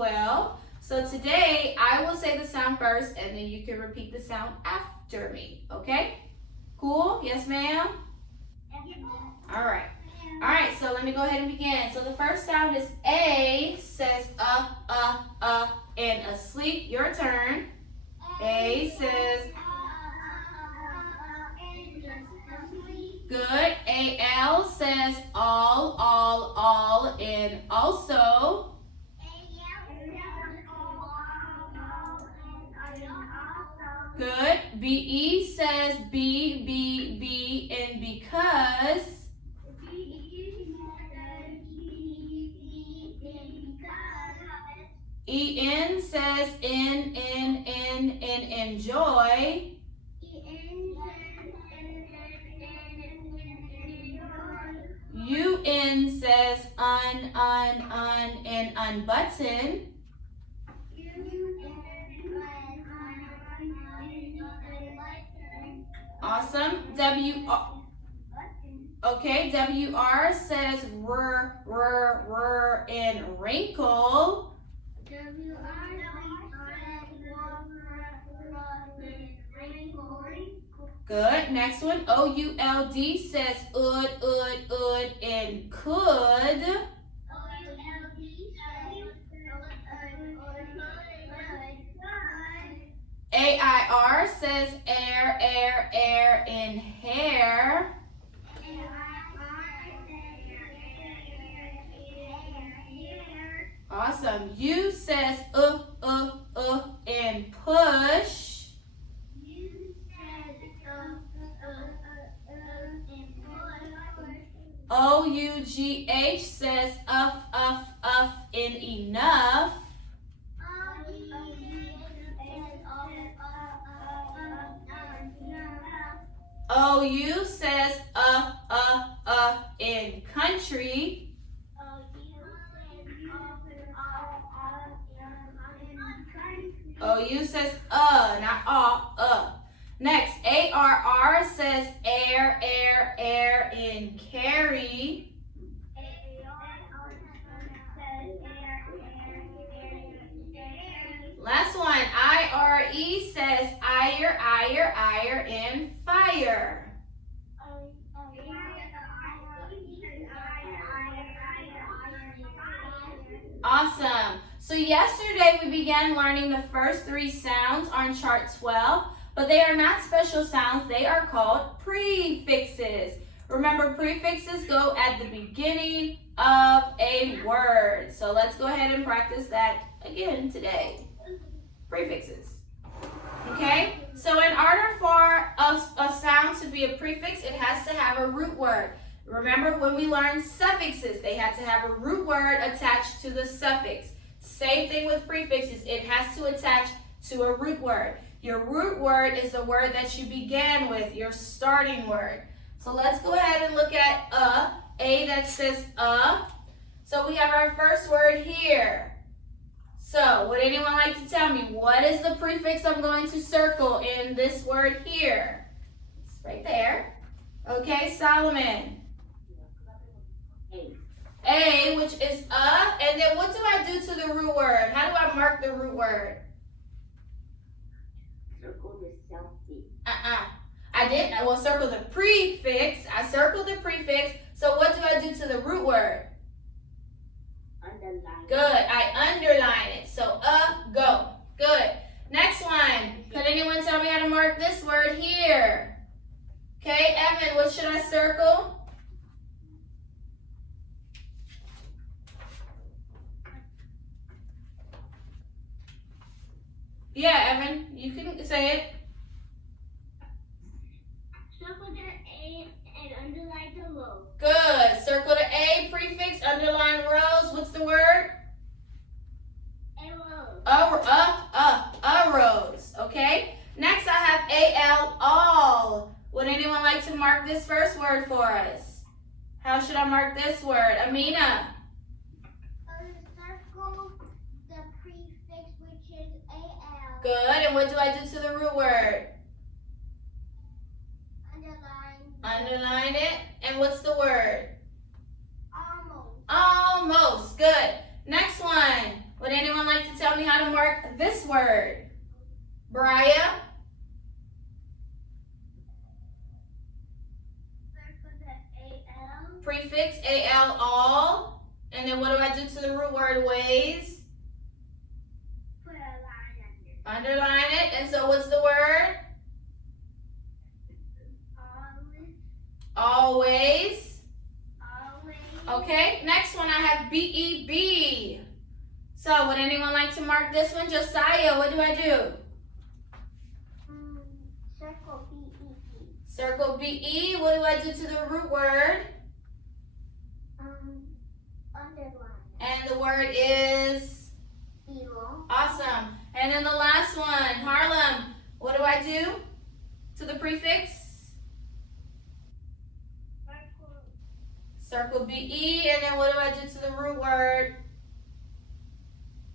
12. So today I will say the sound first and then you can repeat the sound after me. Okay? Cool? Yes, ma'am? All right. All right, so let me go ahead and begin. So the first sound is A, says and asleep. Your turn. A says good. A-L says all, and also. Good. B-E says be, and because. E-N says in, enjoy. U-N says un, and unbutton. Awesome. Okay, W-R says and wrinkle. Good. Next one, O-U-L-D says ud, and could. A-I-R says air, and hair. Awesome. U says and push. O-U-G-H says and enough. O-U says in country. O-U says not Next, A-R-R says air, in carry. Last one, I-R-E says ire, in fire. Awesome. So yesterday we began learning the first 3 sounds on chart 12. But they are not special sounds, they are called prefixes. Remember, prefixes go at the beginning of a word. So let's go ahead and practice that again today. Prefixes. Okay? So in order for a sound to be a prefix, it has to have a root word. Remember when we learned suffixes, they had to have a root word attached to the suffix. Same thing with prefixes, it has to attach to a root word. Your root word is the word that you began with, your starting word. So let's go ahead and look at A that says So we have our first word here. So would anyone like to tell me what is the prefix I'm going to circle in this word here? It's right there. Okay, Solomon. A, which is and then what do I do to the root word? How do I mark the root word? Circle the selfie. I will circle the prefix. I circled the prefix. So what do I do to the root word? Underline. Good. I underline it. So go. Good. Next one. Could anyone tell me how to mark this word here? Okay, Evan, what should I circle? Yeah, Evan, you can say it. Circle the A and underline the row. Good. Circle the A prefix, underline rows. What's the word? Arrows. Okay. Next, I have A-L, all. Would anyone like to mark this first word for us? How should I mark this word? Amina. Circle the prefix, which is A-L. Good. And what do I do to the root word? Underline. Underline it. And what's the word? Almost. Almost. Good. Next one. Would Would anyone like to tell me how to mark this word? Brian? Circle the A-L. Prefix A-L, all. And then what do I do to the root word ways? Put a line under. Underline it. And so what's the word? Always. Always. Always. Okay, next one I have B-E-B. So would anyone like to mark this one? Josiah, what do I do? Circle B-E-E. Circle B-E. What do I do to the root word? Underline. And the word is? Belong. Awesome. And then the last one, Harlem, what do I do to the prefix? Circle B-E. And then what do I do to the root word?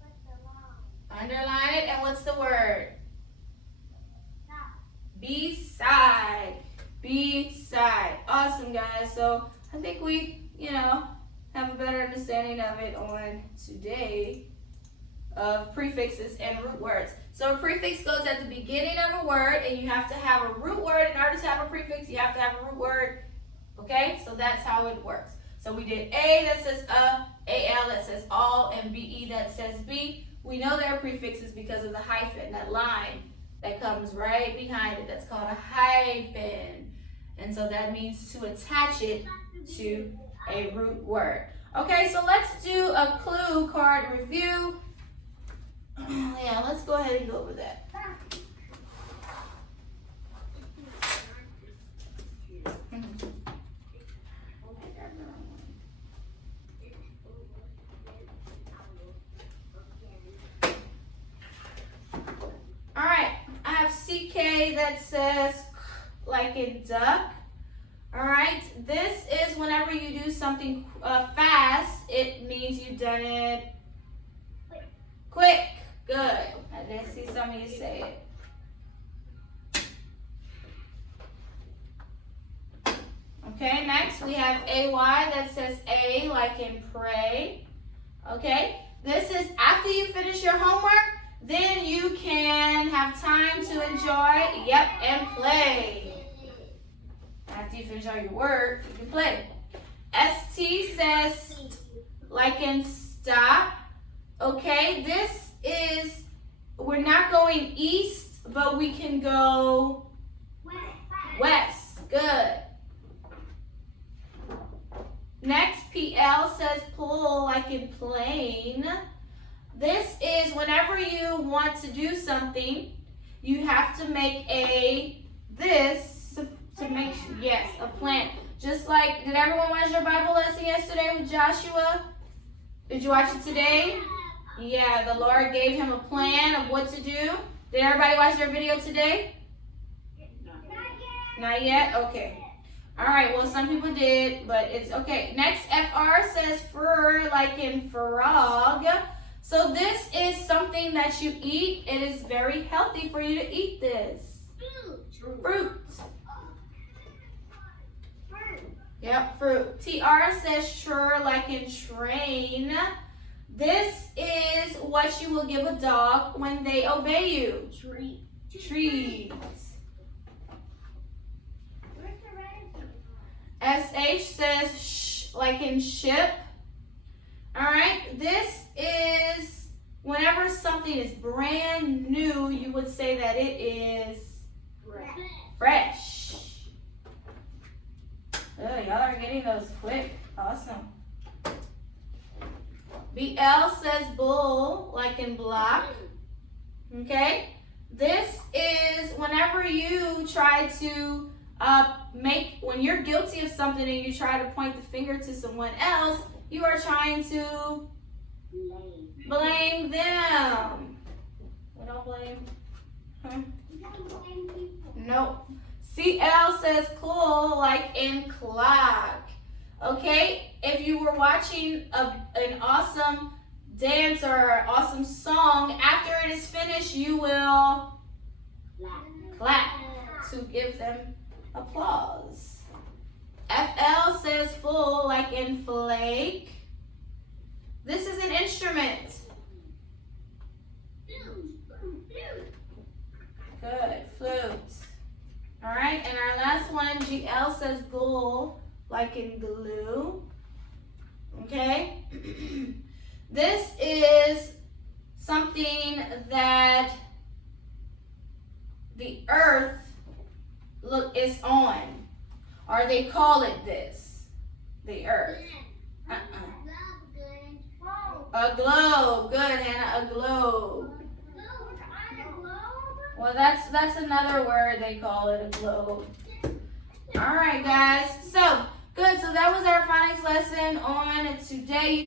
Put the line. Underline it. And what's the word? Stop. Beside. Beside. Awesome, guys. So I think we, have a better understanding of it on today of prefixes and root words. So a prefix goes at the beginning of a word, and you have to have a root word. In order to have a prefix, you have to have a root word. Okay? So that's how it works. So we did A that says A-L that says all, and B-E that says B. We know they're prefixes because of the hyphen, that line that comes right behind it. That's called a hyphen. And so that means to attach it to a root word. Okay, so let's do a clue card review. Yeah, let's go ahead and go over that. All right, I have CK that says like in duck. All right, this is whenever you do something fast, it means you've done it quick. Good. I didn't see some of you say it. Okay, next we have AY that says A like in pray. Okay, this is after you finish your homework, then you can have time to enjoy, and play. After you finish all your work, you can play. ST says like in stop. Okay, this is, we're not going east, but we can go west. Good. Next, PL says pull like in plane. This is whenever you want to do something, you have to make this to make sure, yes, a plan. Just like, did everyone watch your Bible lesson yesterday with Joshua? Did you watch it today? Yeah, the Lord gave him a plan of what to do. Did everybody watch their video today? Not yet? Okay. All right, well, some people did, but it's okay. Next, FR says fur like in frog. So this is something that you eat. It is very healthy for you to eat this. Fruit. Yep, fruit. TR says sure like in train. This is what you will give a dog when they obey you. Treats. SH says shh like in ship. Alright, this is whenever something is brand new, you would say that it is fresh. Oh, y'all are getting those quick. Awesome. BL says bull like in block. Okay, this is whenever you try to when you're guilty of something and you try to point the finger to someone else, you are trying to blame them. We don't blame. Nope. CL says cool like in clock. Okay, if you were watching an awesome dance or an awesome song, after it is finished, you will clap to give them applause. FL says full like in flake. This is an instrument. says glue, like in glue. Okay? This is something that the earth is on, or they call it this, the earth. A globe. Good, Hannah, a globe. Well, that's another word they call it, a globe. All right, guys. So, good. So that was our phonics lesson on today.